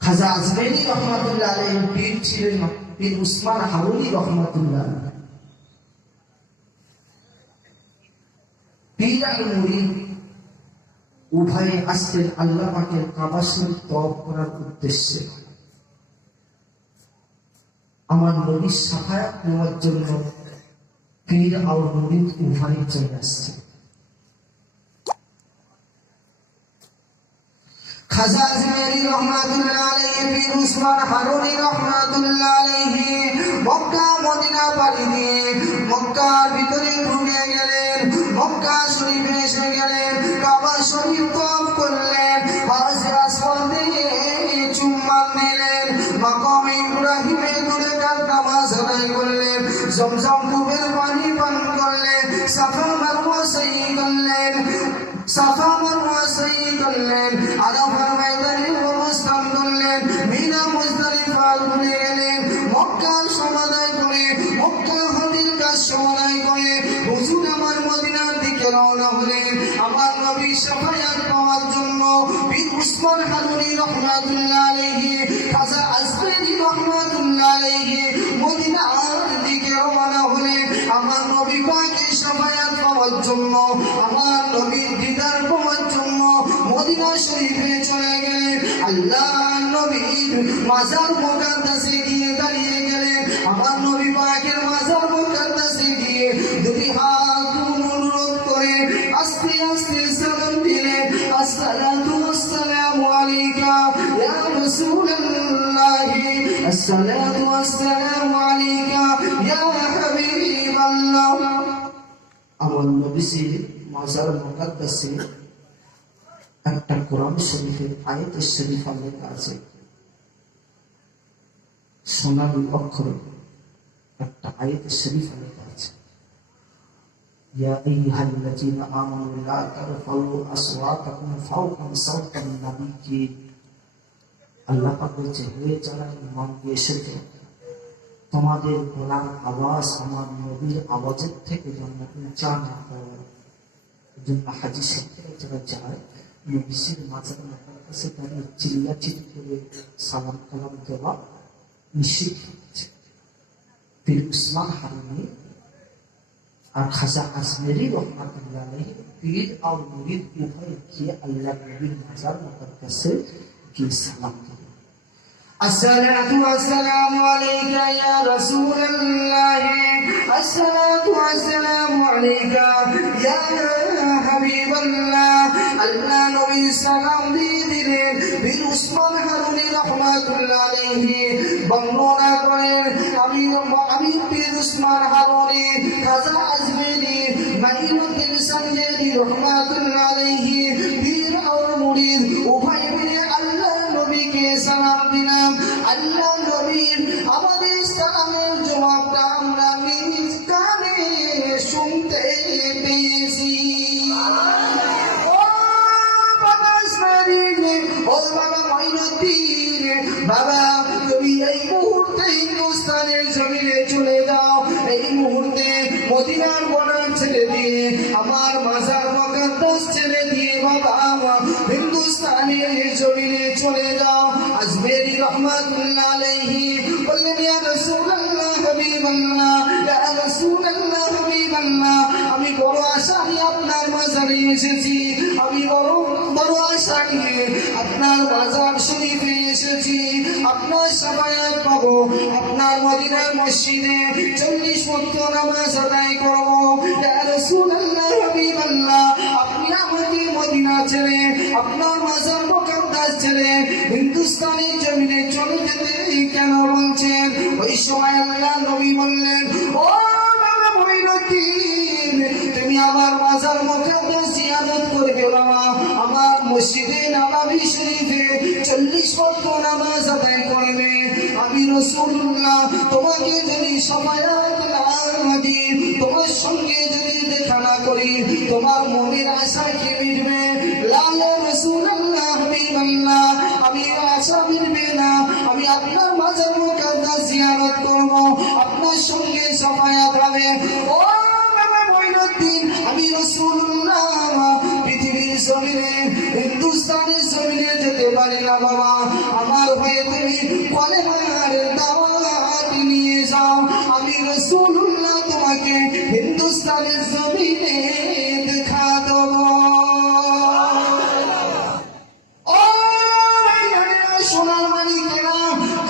খাজা আজমেরি রহমাতুল্লাহ আলাইহির পীর ছিলেন পীর উসমান হারুনি রহমাতুল্লাহ। পীর আর মুরিদ উভয়ে আসতেন আল্লাহ পাকের কাবা শরীফ তওয়াফ করার উদ্দেশ্যে। আমার নবীর সাফায়াত নেওয়ার জন্য পীর আর মুরিদ উভয়ে চলে আসছে। খাজা আজমেরি রহমাতুল্লাহ আলাইহি, পীর উসমান হারুনি রহমাতুল্লাহ আলাইহি মক্কা মদিনা পাড়ি দিয়ে মক্কার ভিতরে ঢুকে গেলেন, মক্কা শরীফে এসে গেলেন, কাবা শরীফ তওয়াফ করলেন, পাঁচটি আসমান দিয়ে চুম্বন দিলেন, মাকাম ইব্রাহিমের দুরাকাত নামাজ আদায় করলেন, জমজম কূপের পানি পান করলেন, সাফা মারওয়া সাই করলেন, সাফা মারওয়া সাই করলেন, আরাফার ময়দানে অবস্থান করলেন, মিনা মুজদালিফা ঘুরে গেলেন, মক্কার সমাদায় করে মক্কা হজের কাজ সমাদায় করে হুজুর আমার মদিনার দিকে রওনা হলেন আমার নবীর শাফায়াত পাওয়ার জন্য। পীর উসমান হারুনি রহমাতুল্লাহ আলাইহি, খাজা আজমেরি রহমাতুল্লাহ আলাইহি মদিনার দিকে রওনা হলেন আমার নবী পাকের শাফায়াত পাওয়ার জন্য, আমার নবীর দিদার পাওয়ার জন্য মদিনা শরীফে চলে গেলেন। আল্লাহ নবীর মাজার মুকাদ্দাসে গিয়ে দাঁড়িয়ে গেলেন, আমার নবী পাকের মাজার মুকাদ্দাসে গিয়ে দুটি হাত অনুরোধ করে আস্তে আস্তে সালাম দিলেন, আসসালাতু ওয়াসসালামু আলাইকা ইয়া রাসূলুল্লাহ, আসসালাতু ওয়াসসালামু আলাইকা ইয়া হাবিবাল্লাহ। আমার নবীর মাজার মুকাদ্দাসে একটা কোরআন শরীফের আয়াত শরীফ লেখা আছে, সোনালী অক্ষরে একটা আয়াত শরীফ লেখা আছে, ইয়া আইয়ুহাল্লাযীনা আমানু লা তারফাউ আসওয়াতাকুম ফাওকা সাওতিন নাবিয়্যি। আল্লাহ পাক বলছে, হে যারা ঈমান নিয়ে এসেছে তোমাদের গলার আওয়াজ আমার নবীর আওয়াজের থেকে যেন উঁচা না হয়। এজন্য হাজী সাহেবরা যারা যায় নবীর মাজার মুকাদ্দাসে দাঁড়িয়ে চিল্লাচিল্লি করে সালাম কালাম দেওয়া নিষিদ্ধ হচ্ছে। পীর উসমান হারুনি আর খাজা আজমেরি রহমাতুল্লাহ আলাইহি পীর আর মুরিদ উভয়ে গিয়ে আল্লাহ নবীর মাজার মুকাদ্দাসে গিয়ে সালাম দিলেন। الصلاة والسلام عليك يا رسول الله، الصلاة والسلام عليك يا حبيب الله। আল্লাহ নবী সালাম দিয়ে দিলেন। পীর উসমান হারুনি রহমাতুল্লাহ আলাইহি বর্ণনা করেন, আমি পীর উসমান হারুনি, খাজা আজমেরি, মাইনুদ্দিন সঞ্জেরি রহমাতুল্লাহ আলাইহি পীর আর মুরিদ উভয় মিলে আল্লাহ নবীকে সালাম দিলাম। আল্লাহ নবীর আমাদের সালামের জবাবটা আমরা নিজ কানে শুনতে পেয়েছি। ও বাবা ইসমাইল, ও বাবা মাইনুদ্দিন, বাবা তুমি এই মুহূর্তে হিন্দুস্তানের জমিনে চলে যাও, এই মুহূর্তে মদিনার বর্ডার ছেড়ে দিয়ে আমার মাজার মুকাদ্দাস ছেড়ে দিয়ে বাবা হিন্দুস্তানের জমিনে চলে যাও। আজমেরি রহমাতুল্লাহ আলাইহি বললেন, ইয়া রাসূলুল্লাহ হাবিবাল্লাহ, ইয়া রাসূলুল্লাহ হাবিবাল্লাহ, আমি বড় আশা নিয়ে আপনার মাজারে এসেছি, আমি বড় আশা নিয়ে আপনার মাজার শরীফে এসেছি, আপনার শাফায়াত পাবো, আপনার মদিনার মসজিদে 40 ওয়াক্ত নামাজ আদায় করবো। ইয়া রাসূলুল্লাহ হাবিবাল্লাহ, আপনি আমাকে মদিনা ছেড়ে আপনার মাজার মুকাদ্দাস ছেড়ে হিন্দুস্তানের জমিনে চলে যেতে কেন বলছেন? ওই সময় আল্লাহ নবী বললেন, ও বাবা মুইনুদ্দিন, তুমি আমার মাজার মুকাদ্দাস জিয়ারত করবে বাবা, আমার মসজিদে নববী শরীফে 40 ওয়াক্ত নামাজ আদায় করবে। আমি রাসূলুল্লাহ তোমাকে যদি শাফায়াত না দিই, তোমার সঙ্গে যদি দেখা না করি, তোমার মনের আশা কি মিটবে? লা ইয়া রাসূলুল্লাহ হাবিবাল্লাহ, আমি আশা মিটবে না, আমি আপনার মাজার মুকাদ্দাস জিয়ারত করব, আপনার সঙ্গে শাফায়াত হবে। ও বাবা মুইনুদ্দিন, আমি রাসূলুল্লাহ পৃথিবীর জমিনে হিন্দুস্তানের জমিনে যেতে পারি না বাবা, আমার হয়ে তুমি কলেমার দাওয়াত নিয়ে যাও, আমি রাসূলুল্লাহ তোমাকে হিন্দুস্তানের জমিনে দেখা দেবো। সোনার মানিকেরা,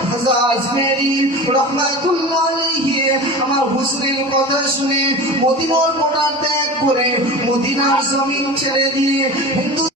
খাজা আজমেরি রহমাতুল্লাহ আলাইহি আমার হুজুরের কথা শুনে মদিনার বর্ডার ত্যাগ করে মদিনার জমিন ছেড়ে দিয়ে হিন্দু